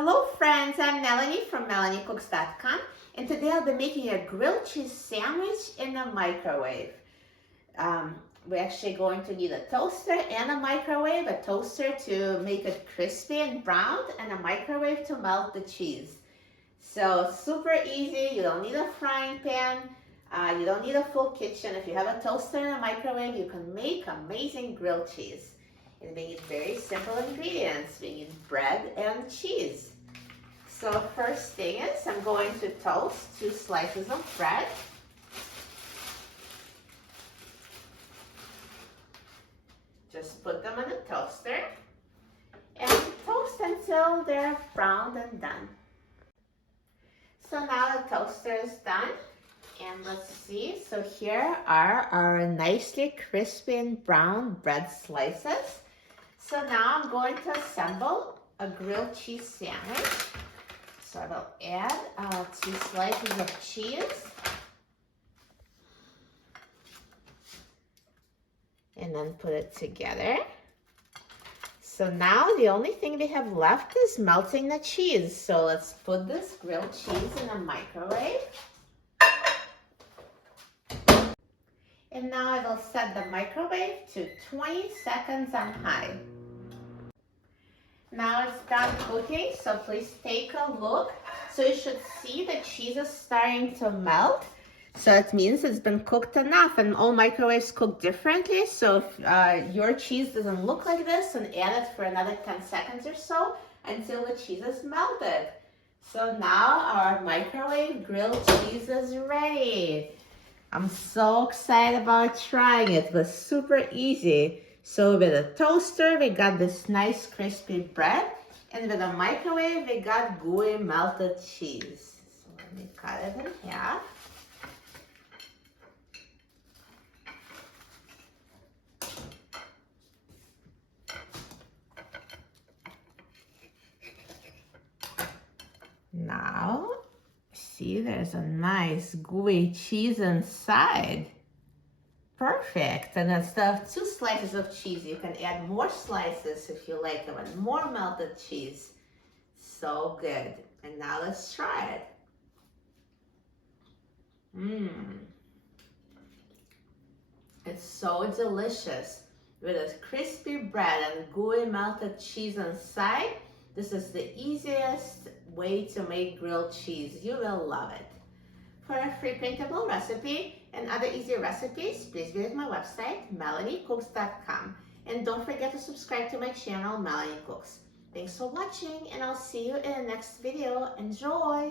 Hello friends, I'm Melanie from melaniecooks.com, and today I'll be making a grilled cheese sandwich in a microwave. We're actually going to need a toaster and a microwave, a toaster to make it crispy and browned, and a microwave to melt the cheese. So super easy, you don't need a frying pan, you don't need a full kitchen. If you have a toaster and a microwave, you can make amazing grilled cheese. And we need very simple ingredients. We need bread and cheese. So first thing is I'm going to toast 2 slices of bread. Just put them in the toaster and toast until they're browned and done. So now the toaster is done, and let's see. So here are our nicely crispy and brown bread slices. So now I'm going to assemble a grilled cheese sandwich. So I will add 2 slices of cheese. And then put it together. So now the only thing we have left is melting the cheese. So let's put this grilled cheese in a microwave. And now I will set the microwave to 20 seconds on high. Now it's done cooking, so please take a look. So you should see the cheese is starting to melt. So it means it's been cooked enough, and all microwaves cook differently. So if your cheese doesn't look like this, then add it for another 10 seconds or so until the cheese is melted. So now our microwave grilled cheese is ready. I'm so excited about trying it. It was super easy. So with a toaster, we got this nice crispy bread, and with a microwave, we got gooey melted cheese. So let me cut it in half. Now, see, there's a nice gooey cheese inside. Perfect. And instead of 2 slices of cheese, you can add more slices if you like them, and more melted cheese. So good. And now let's try it. It's so delicious. With a crispy bread and gooey melted cheese inside, this is the easiest way to make grilled cheese. You will love it. For a free printable recipe and other easy recipes, please visit my website, melaniecooks.com. And don't forget to subscribe to my channel, Melanie Cooks. Thanks for watching, and I'll see you in the next video. Enjoy!